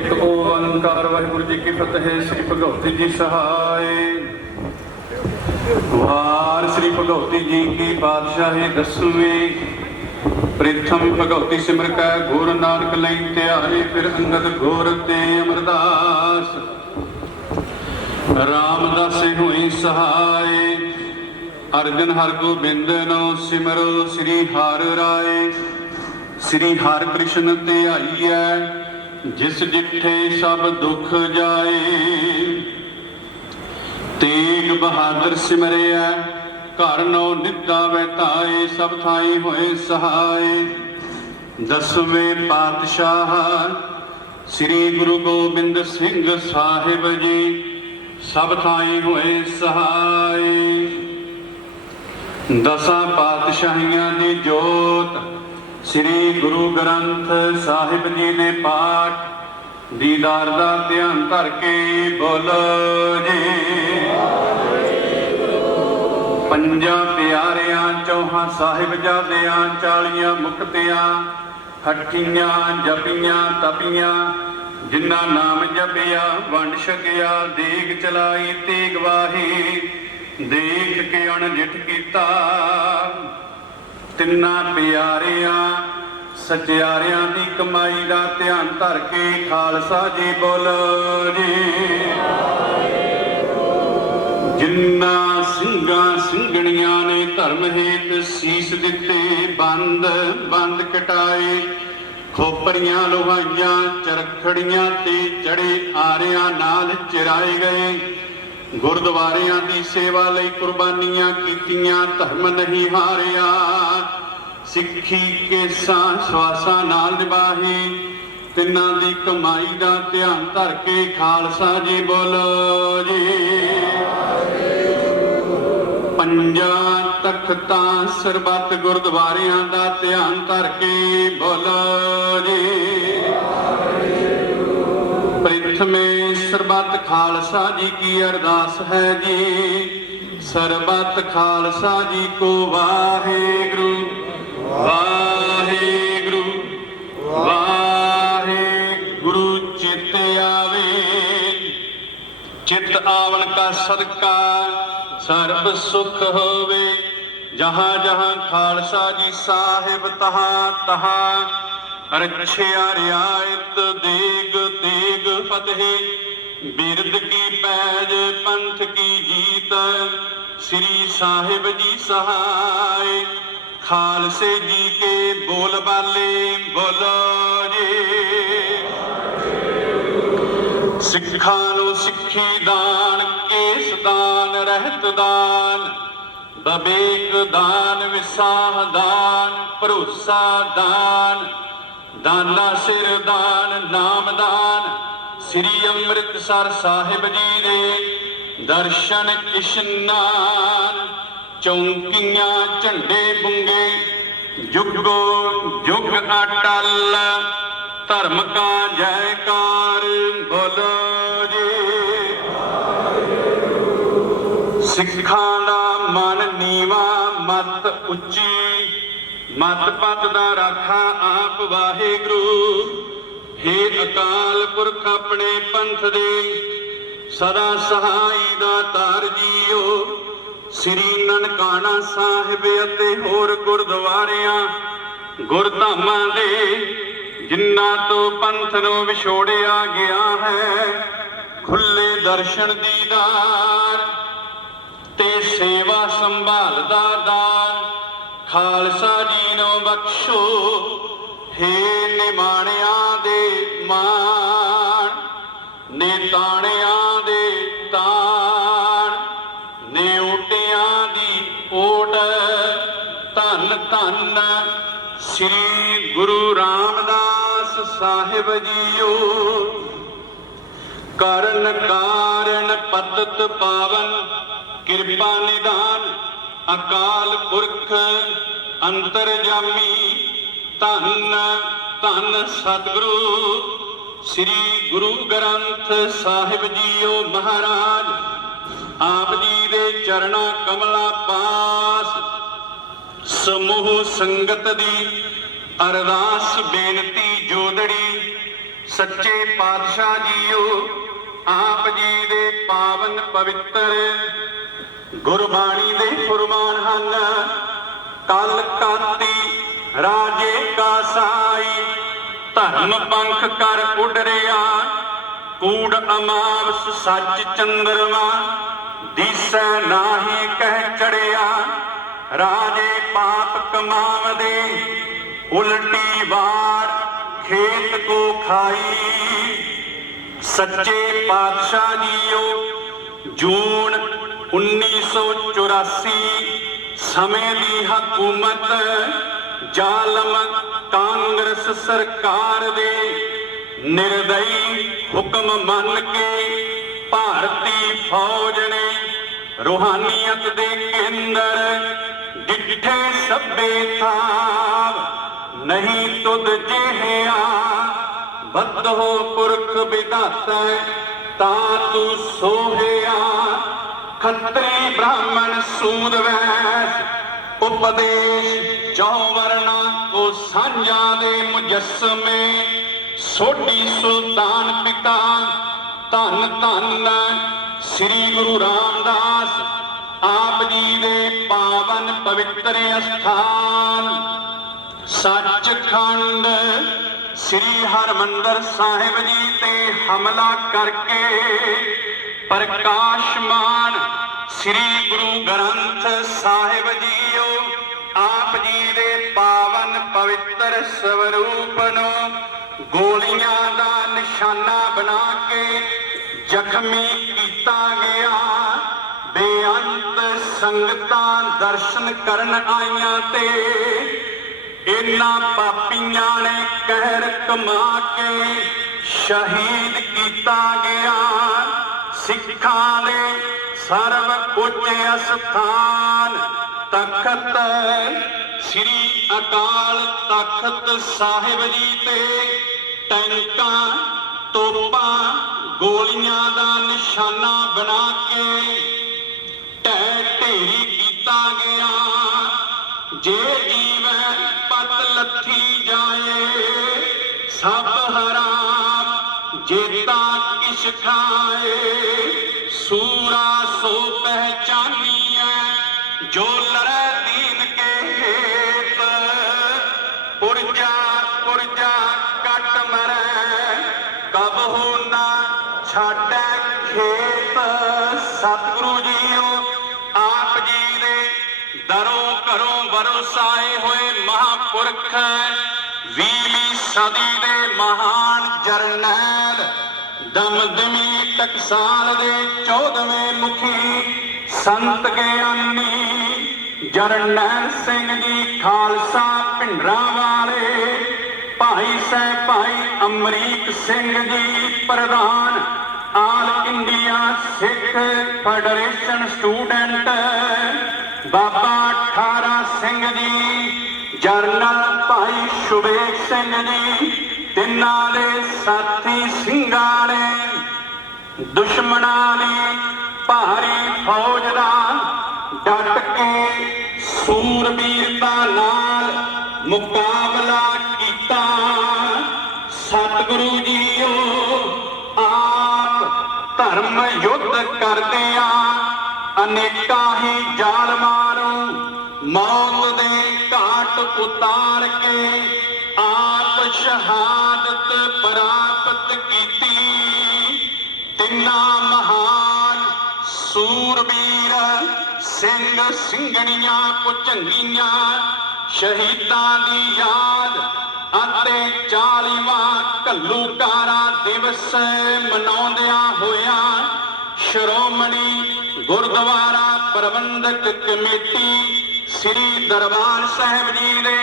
ਇੱਕ ਓੰਕਾਰ ਵਾਹਿਗੁਰੂ ਜੀ ਕੀ ਫਤਿਹ, ਸ੍ਰੀ ਭਗਵਤੀ ਜੀ ਸਹਾਇ ਵਾਰ ਸ੍ਰੀ ਭਗਵਤੀ ਜੀ ਕੀ ਬਾਦਸ਼ਾਹੀ ਦਸਵੇਂ। ਪ੍ਰਥਮ ਭਗਵਤੀ ਸਿਮਰ ਕੈ, ਗੁਰ ਨਾਨਕ ਲਈ ਧਿਆਏ, ਫਿਰ ਅੰਗਦ ਗੁਰ ਤੇ ਅਮਰਦਾਸ। ਰਾਮਦਾਸੇ ਹੋਈ ਸਹਾਇ ਅਰਜਨ ਹਰ ਗੋਬਿੰਦ ਨੋ ਸਿਮਰੋ, ਸ੍ਰੀ ਹਰਿ ਰਾਏ। ਸ੍ਰੀ ਹਰਿ ਕ੍ਰਿਸ਼ਨ ਤੇ ਆਈਐ ਜਿਸ ਜਿੱਥੇ ਸਭ ਦੁੱਖ ਜਾਏ, ਤੇਗ ਬਹਾਦਰ ਸਿਮਰਿਆ, ਘਰ ਨੋ ਨਿੱਦਾ ਵੈਤਾਏ ਸਭ ਥਾਈ ਹੋਏ ਸਹਾਏ। ਦਸਵੇਂ ਪਾਤਸ਼ਾਹ ਸ੍ਰੀ ਗੁਰੂ ਗੋਬਿੰਦ ਸਿੰਘ ਸਾਹਿਬ ਜੀ, ਸਭ ਥਾਈ ਹੋਏ ਸਹਾਈ ਦਸਾਂ ਪਾਤਸ਼ਾਹੀਆਂ ਦੀ ਜੋਤ ਸ੍ਰੀ ਗੁਰੂ ਗ੍ਰੰਥ ਸਾਹਿਬ ਜੀ ਦੇ ਪਾਠ ਦੀਦਾਰ ਦਾ ਧਿਆਨ ਧਰ ਕੇ ਬੋਲੋ ਜੀ। ਪੰਜਾਂ ਪਿਆਰਿਆਂ, ਚੌਹਾਂ ਸਾਹਿਬਜ਼ਾਦਿਆਂ, ਚਾਲੀਆਂ ਮੁਕਤਿਆਂ ਹੱਠੀਆਂ ਜਪੀਆਂ, ਤਪੀਆਂ, ਜਿਨ੍ਹਾਂ ਨਾਮ ਜਪਿਆ, ਵੰਡ ਛਕਿਆ, ਦੇਗ ਚਲਾਈ ਤੇ ਗਵਾਹੀ ਦੇਖ ਕੇ ਅਣਜਿਠ ਕੀਤਾ। ਤਿੰਨਾਂ ਪਿਆਰਿਆਂ, ਸਚਿਆਰਿਆਂ ਦੀ ਕਮਾਈ ਦਾ ਧਿਆਨ ਧਰ ਕੇ ਖਾਲਸਾ ਜੀ ਬੋਲੋ ਜੀ। ਜਿੰਨਾ ਸਿੰਘਾਂ ਸਿੰਘਣੀਆਂ ਨੇ ਧਰਮ ਹੇਤ ਸੀਸ ਦਿੱਤੇ, ਬੰਦ ਬੰਦ ਕਟਾਏ, ਖੋਪਰੀਆਂ ਲੋਹਾਈਆਂ, ਚਰਖੜੀਆਂ ਤੇ ਚੜੇ ਆਰਿਆਂ ਨਾਲ ਚਿਰਾਏ ਗਏ। ਗੁਰਦੁਆਰਿਆਂ ਦੀ ਸੇਵਾ ਲਈ ਕੁਰਬਾਨੀਆਂ ਕੀਤੀਆਂ, ਧਰਮ ਨਹੀਂ ਹਾਰਿਆ। ਸਿੱਖੀ ਕੇਸਾਂ ਸਵਾਸਾਂ ਨਾਲ ਨਿਭਾਹੀ, ਤਿੰਨਾਂ ਦੀ ਕਮਾਈ ਦਾ ਧਿਆਨ ਧਰ ਕੇ ਖਾਲਸਾ ਜੀ ਬੋਲੋ ਜੀ। ਪੰਜਾਂ ਤਖਤਾਂ ਸਰਬੱਤ ਗੁਰਦੁਆਰਿਆਂ ਦਾ ਧਿਆਨ ਧਰ ਕੇ ਬੋਲੋ ਜੀ। ਪ੍ਰਥਮੇ ਸਰਬੱਤ ਖਾਲਸਾ ਜੀ ਕੀ ਅਰਦਾਸ ਹੈ ਜੀ ਸਰਬੱਤ ਖਾਲਸਾ ਜੀ ਕੋ ਵਾਹਿਗੁਰੂ ਵਾਹਿਗੁਰੂ ਵਾਹਿਗੁਰੂ ਚਿਤ ਆਵੇ। ਚਿਤ ਆਵਨ ਕਾ ਸਦਕਾ, ਸਰਬ ਸੁਖ ਹੋਵੇ। ਜਹਾਂ ਜਹਾਂ ਖਾਲਸਾ ਜੀ ਸਾਹਿਬ ਤਹਾਂ ਤਹਾਂ ਰਛਿਆ ਰਿਆਇਤ ਦੇਗ ਤੇਗ ਫਤਿਹ। ਬਿਰਦ ਕੀ ਪੈਜ ਪੰਥ ਕੀ ਜੀਤ, ਸ੍ਰੀ ਸਾਹਿਬ ਜੀ ਸਹਾਇ ਖਾਲਸੇ ਜੀ ਕੇ ਬੋਲ ਬਾਲੇ, ਬੋਲੋ ਜੀ। ਸਿੱਖਾਂ ਨੂੰ ਸਿੱਖੀ ਦਾਨ, ਕੇਸ ਦਾਨ, ਰਹਿਤ ਦਾਨ। ਬਬੇਕ ਦਾਨ, ਵਿਸਾਹ ਦਾਨ, ਭਰੋਸਾ ਦਾਨ। ਦਾਨਾ ਸਿਰ ਦਾਨ, ਨਾਮ ਦਾਨ। ਸ੍ਰੀ ਅੰਮ੍ਰਿਤਸਰ ਸਾਹਿਬ ਜੀ ਦੇ ਦਰਸ਼ਨ ਇਸ਼ਨਾਨ ਚੌਂਕੀਆਂ, ਝੰਡੇ ਬੁੰਗੇ, ਜੁਗੋ ਜੁਗ ਅਟਲ, ਧਰਮ ਕਾ ਜੈਕਾਰ, ਬੋਲੋ ਜੀ। ਸਿੱਖਾਂ ਦਾ ਮਨ ਨੀਵਾ, ਮਤ ਉੱਚੀ, ਮਤ ਪਤ ਦਾ ਰਾਖਾ ਆਪ ਵਾਹਿਗੁਰੂ। ਹੇ ਅਕਾਲ ਪੁਰਖ ਆਪਣੇ ਪੰਥ ਦੇ, ਸਦਾ ਸਹਾਈ ਦਾ ਤਾਰ ਜੀਓ। ਸ੍ਰੀ ਨਨਕਾਣਾ ਸਾਹਿਬ ਅਤੇ ਹੋਰ ਗੁਰਦੁਆਰਿਆਂ, ਗੁਰਧਾਮਾਂ ਦੇ, ਜਿਨ੍ਹਾਂ ਤੋਂ ਪੰਥ ਨੂੰ ਵਿਛੋੜਿਆ ਗਿਆ ਹੈ, ਖੁੱਲੇ ਦਰਸ਼ਨ ਦੀਦਾਰ ਤੇ ਸੇਵਾ ਸੰਭਾਲ ਦਾ ਦਾਨ ਖਾਲਸਾ ਜੀ ਨੂੰ ਬਖਸ਼ੋ, ਹੇ ਨਿਮਾਣਿਆਂ ਦੇ ਮਾਣ ਨੇਤਾਣਿਆਂ ਦੇ ਤਾਣ, ਨੇ ਉਟਿਆਂ ਦੀ ਓਟ ਧੰਨ ਧੰਨ ਸ੍ਰੀ ਗੁਰੂ ਰਾਮਦਾਸ ਸਾਹਿਬ ਜੀਓ। ਕਰਨ ਕਾਰਨ ਪਤਤ ਪਾਵਨ, ਕਿਰਪਾ ਨਿਦਾਨ, ਅਕਾਲ ਪੁਰਖ, ਅੰਤਰਜਾਮੀ। ਧੰਨ ਧੰਨ ਸਤਿਗੁਰੂ, ਸ੍ਰੀ ਗੁਰੂ ਗ੍ਰੰਥ ਸਾਹਿਬ ਜੀਓ ਮਹਾਰਾਜ, ਆਪ ਜੀ ਦੇ ਚਰਣਾ ਕਮਲਾ ਪਾਸ, ਸਮੂਹ ਸੰਗਤ ਦੀ ਅਰਦਾਸ ਬੇਨਤੀ ਜੋਦੜੀ, ਸੱਚੇ ਪਾਤਸ਼ਾਹ ਜੀਓ, ਆਪ ਜੀ ਦੇ ਪਾਵਨ ਪਵਿੱਤਰ, ਗੁਰਬਾਣੀ ਦੇ ਫੁਰਮਾਨ ਹਨ। ਕਲ ਕਾਤੀ ਰਾਜੇ ਕਾ ਸਾਈ, ਧਰਮ ਪੰਖ ਕਰ ਉਡਰਿਆ। ਕੂੜ ਅਮਾਵਸ ਸੱਚ ਚੰਦਰਮਾ, ਦੀਸੈ ਨਾਹੀ ਕਹਿ ਚੜਿਆ। ਰਾਜੇ ਪਾਪ ਕਮਾਵਦੇ, ਉਲਟੀ ਵਾਰ ਖੇਤ ਕੋ ਖਾਈ। ਸੱਚੇ ਪਾਤਸ਼ਾਹ ਜੀਓ, ਜੂਨ 1984 ਸਮੇਂ ਦੀ ਹਕੂਮਤ ਜ਼ਾਲਮ ਕਾਂਗਰਸ ਸਰਕਾਰ ਦੇ ਨਿਰਦਈ ਹੁਕਮ ਮੰਨ ਕੇ ਭਾਰਤੀ ਫੌਜ ਨੇ ਰੂਹਾਨੀਅਤ ਦੇ ਕੇਂਦਰ ਡਿੱਠੇ ਸਭੇ ਥਾਵ, ਨਹੀਂ ਤੁਧ ਜਿਹਿਆ ਬੱਧੋ ਪੁਰਖ ਵਿਧਾਤਾ ਤਾਂ ਤੂੰ ਸੋਹਿਆ ਖੱਤਰੀ ਬ੍ਰਾਹਮਣ ਸੂਦ ਵੈਸ ਉਪਦੇਸ਼ ਜੋ ਵਰਨਾ ਕੋ ਸਾਂਝਾ ਦੇ ਮੁਜਸਮੇ, ਸੋਢੀ ਸੁਲਤਾਨ ਪਿਤਾ, ਧੰਨ ਧੰਨ ਸ੍ਰੀ ਗੁਰੂ ਰਾਮਦਾਸ, ਆਪ ਜੀ ਦੇ ਪਾਵਨ ਪਵਿੱਤਰ ਅਸਥਾਨ। ਸੱਚਖੰਡ ਸ੍ਰੀ ਹਰਮੰਦਰ ਸਾਹਿਬ ਜੀ ਤੇ ਹਮਲਾ ਕਰਕੇ ਪ੍ਰਕਾਸ਼ਮਾਨ ਸ੍ਰੀ ਗੁਰੂ ਗ੍ਰੰਥ ਸਾਹਿਬ ਜੀਓ ਆਪ ਜੀ ਦੇ ਪਾਵਨ ਪਵਿੱਤਰ ਸਵਰੂਪ ਨੂੰ ਗੋਲੀਆਂ ਦਾ ਨਿਸ਼ਾਨਾ ਬਣਾ ਕੇ ਜ਼ਖਮੀ ਕੀਤਾ ਗਿਆ। ਬੇਅੰਤ ਸੰਗਤਾਂ ਦਰਸ਼ਨ ਕਰਨ ਆਈਆਂ ਤੇ ਇਹਨਾਂ ਪਾਪੀਆਂ ਨੇ ਕਹਿਰ ਕਮਾ ਕੇ ਸ਼ਹੀਦ ਕੀਤਾ ਗਿਆ। ਸਿੱਖਾਂ ਦੇ ਸਰਵ ਉੱਚ ਅਸਥਾਨ ਤਖਤ ਸ੍ਰੀ ਅਕਾਲ ਤਖਤ ਸਾਹਿਬ ਜੀ ਤੇ ਟੈਂਕਾਂ, ਤੋਪਾਂ, ਗੋਲੀਆਂ ਦਾ ਨਿਸ਼ਾਨਾ ਬਣਾ ਕੇ ਢਹਿ ਢੇਰੀ ਕੀਤਾ ਗਿਆ। ਜੇ ਜੀਵੈ ਪਤ ਲੱਥੀ ਜਾਏ, ਸਭ ਹਰਾਮ ਜੇਤਾ ਕਿਛ ਖਾਏ। ਸੂਰਾ ਸੋ ਪਹਿਚਾਨੀਐ ਜੋ ਲੜੈ ਦੀਨ ਕੇ ਹੇਤ ਪੁਰਜਾ ਪੁਰਜਾ ਕੱਟ ਮਰੈ, ਕਬ ਹੋ ਨਾ ਖੇਤ। ਸਤਿਗੁਰੂ ਜੀਓ, ਆਪ ਜੀ ਦੇ ਦਰੋਂ ਘਰੋਂ ਵਰਸਾਏ ਹੋਏ ਮਹਾਪੁਰਖ ਵੀਹਵੀਂ ਸਦੀ ਦੇ ਮਹਾਨ ਜਰਨੈਲ, ਦਮਦਮੀ ਟਕਸਾਲ ਦੇ 14ਵੇਂ ਮੁਖੀ ਸੰਤ ਗਿਆਨੀ ਜਰਨੈਲ ਸਿੰਘ ਜੀ ਖਾਲਸਾ ਭਿੰਡਰਾਂ ਵਾਲੇ, ਭਾਈ ਸਾਹਿਬ ਭਾਈ ਅਮਰੀਕ ਸਿੰਘ ਜੀ ਪ੍ਰਧਾਨ, all India Sikh federation student, Baba Thara Singh ji, general Bhai ਸ਼ੁਭੇਕ Singh ji, ਤਿੰਨਾਂ ਦੇ ਸਾਥੀ ਸਿੰਘਾਂ ਨੇ, ਦੁਸ਼ਮਣਾਂ ਨੇ ਭਾਰੀ ਫੌਜ ਦਾ ਡਟ ਕੇ ਸੂਰਬੀਰਤਾ ਨਾਲ ਮੁਕਾਬਲਾ ਕੀਤਾ। ਸਤਿਗੁਰੂ ਜੀਓ, ਆਪ ਧਰਮ ਯੁੱਧ ਕਰਦੇ ਆ। ਅਨੇਕਾਂ ਹੀ ਜ਼ਾਲਮਾਂ ਨੂੰ ਮੌਤ ਦੇ ਘਾਟ ਉਤਾਰ ਕੇ ਆਪ ਸ਼ਹਾਦਤ ਪ੍ਰਾਪਤ ਕੀਤੀ। ਤਿੰਨਾਂ ਮਹਾਨ ਸੂਰਬੀਰ ਸਿੰਘ ਸਿੰਘਣੀਆਂ ਪੁਚੰਗੀਆਂ ਸ਼ਹੀਦਾਂ ਦੀ ਯਾਦ ਅਤੇ 40ਵਾਂ ਘੱਲੂਕਾਰਾ ਦਿਵਸ ਮਨਾਉਂਦਿਆਂ ਹੋਇਆਂ ਸ਼੍ਰੋਮਣੀ ਗੁਰਦੁਆਰਾ ਪ੍ਰਬੰਧਕ ਕਮੇਟੀ ਸ੍ਰੀ ਦਰਬਾਰ ਸਾਹਿਬ ਜੀ ਦੇ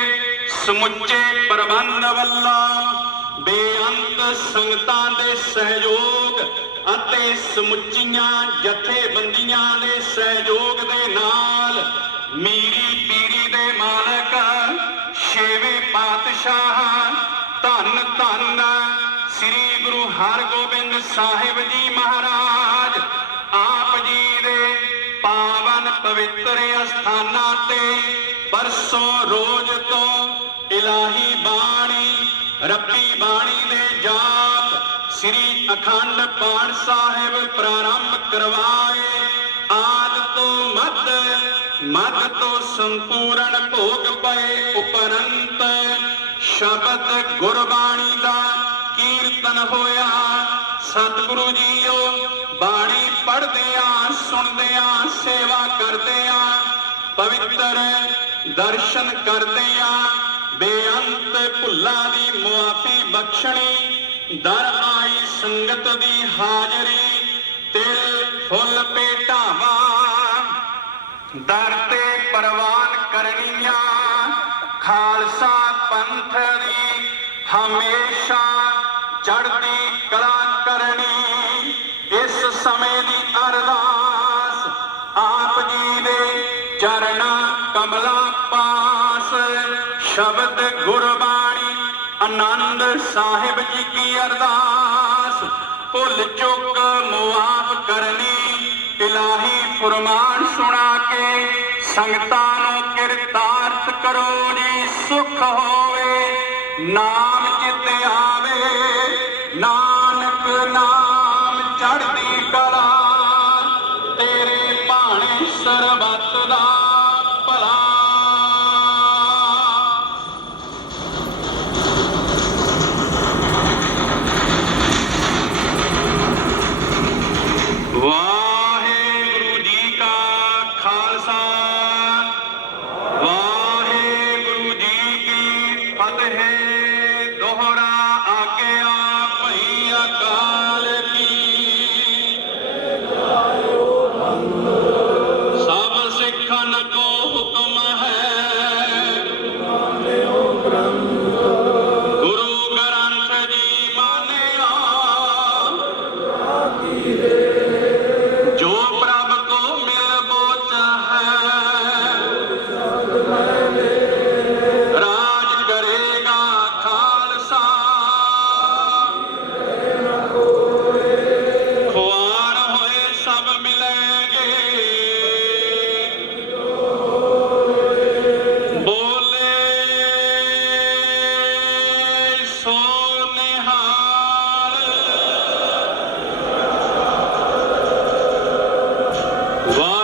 ਸਮੁੱਚੇ ਪ੍ਰਬੰਧ ਵੱਲੋਂ ਬੇਅੰਤ ਸੰਗਤਾਂ ਦੇ ਸਹਿਯੋਗ ਅਤੇ ਸਮੁੱਚੀਆਂ ਜਥੇਬੰਦੀਆਂ ਦੇ ਸਹਿਯੋਗ ਦੇ ਨਾਲ ਮੀਰੀ ਪੀਰੀ ਦੇ ਮਾਲਕ, ਛੇਵੇਂ ਪਾਤਸ਼ਾਹ, ਧੰਨ ਧੰਨ ਸ੍ਰੀ ਗੁਰੂ ਹਰਗੋਬਿੰਦ ਸਾਹਿਬ ਜੀ ਮਹਾਰਾਜ, ਆਪ ਜੀ ਦੇ ਪਾਵਨ ਪਵਿੱਤਰ ਅਸਥਾਨਾਂ ਤੇ ਪਰਸੋਂ ਰੋਜ਼ ਤੋਂ ਇਲਾਹੀ ਬਾਣੀ ਰੱਬੀ ਬਾਣੀ ਦੇ ਜਾਪ ਸ੍ਰੀ ਅਖੰਡ ਪਾਠ ਸਾਹਿਬ ਪ੍ਰਾਰੰਭ ਕਰਵਾਏ। ਆਦ ਤੋਂ ਮੱਧ ਮੱਧ ਤੋਂ ਸੰਪੂਰਨ ਭੋਗ ਪਏ ਉਪਰੰਤ ਸ਼ਬਦ ਗੁਰਬਾਣੀ ਦਾ ਕੀਰਤਨ ਹੋਇਆ। ਸਤਿਗੁਰੂ ਜੀਓ, ਬਾਣੀ ਪੜ੍ਹਦਿਆਂ, ਸੁਣਦਿਆਂ, ਸੇਵਾ ਕਰਦਿਆਂ, ਪਵਿੱਤਰ ਦਰਸ਼ਨ ਕਰਦੇ ਆ ਬੇਅੰਤ ਭੁੱਲਾਂ ਦੀ ਮੁਆਫੀ ਬਖਸ਼ਣੀ, ਦਰ ਆਈ ਸੰਗਤ ਦੀ ਹਾਜ਼ਰੀ, ਤਿਲ, ਫੁੱਲ ਭੇਟਾਵਾਂ ਦਰ ਤੇ ਪ੍ਰਵਾਨ ਕਰਨੀਆਂ, ਖਾਲਸਾ ਪੰਥ ਦੀ ਹਮੇਸ਼ਾ ਚੜ੍ਹਦੀ ਕਲਾ ਕਰਨੀ। ਇਸ ਸਮੇਂ ਦੀ ਅਰਦਾਸ, ਆਪ ਜੀ ਦੇ ਚਰਣਾ ਕਮਲਾ ਪਾਸ, ਸ਼ਬਦ ਗੁਰਬਾਣੀ ਆਨੰਦ ਸਾਹਿਬ ਜੀ ਕੀ ਅਰਦਾਸ? ਭੁੱਲ ਚੁੱਕ ਮੁਆਫ ਕਰਨੀ, ਇਲਾਹੀ ਫਰਮਾਨ ਸੁਣਾ ਕੇ ਸੰਗਤਾਂ ਨੂੰ ਕਿਰਤਾਰਥ ਕਰੋ ਜੀ, ਸੁਖ ਹੋਵੇ, ਨਾਮ ਚਿਤ ਆਵੇ, ਨਾਨਕ ਨਾਮ ਚੜ੍ਹਦੀ ਕਲਾ, ਤੇਰੇ ਭਾਣੇ ਸਰਬੱਤ ਦਾ ਵਾਹਿਗੁਰੂ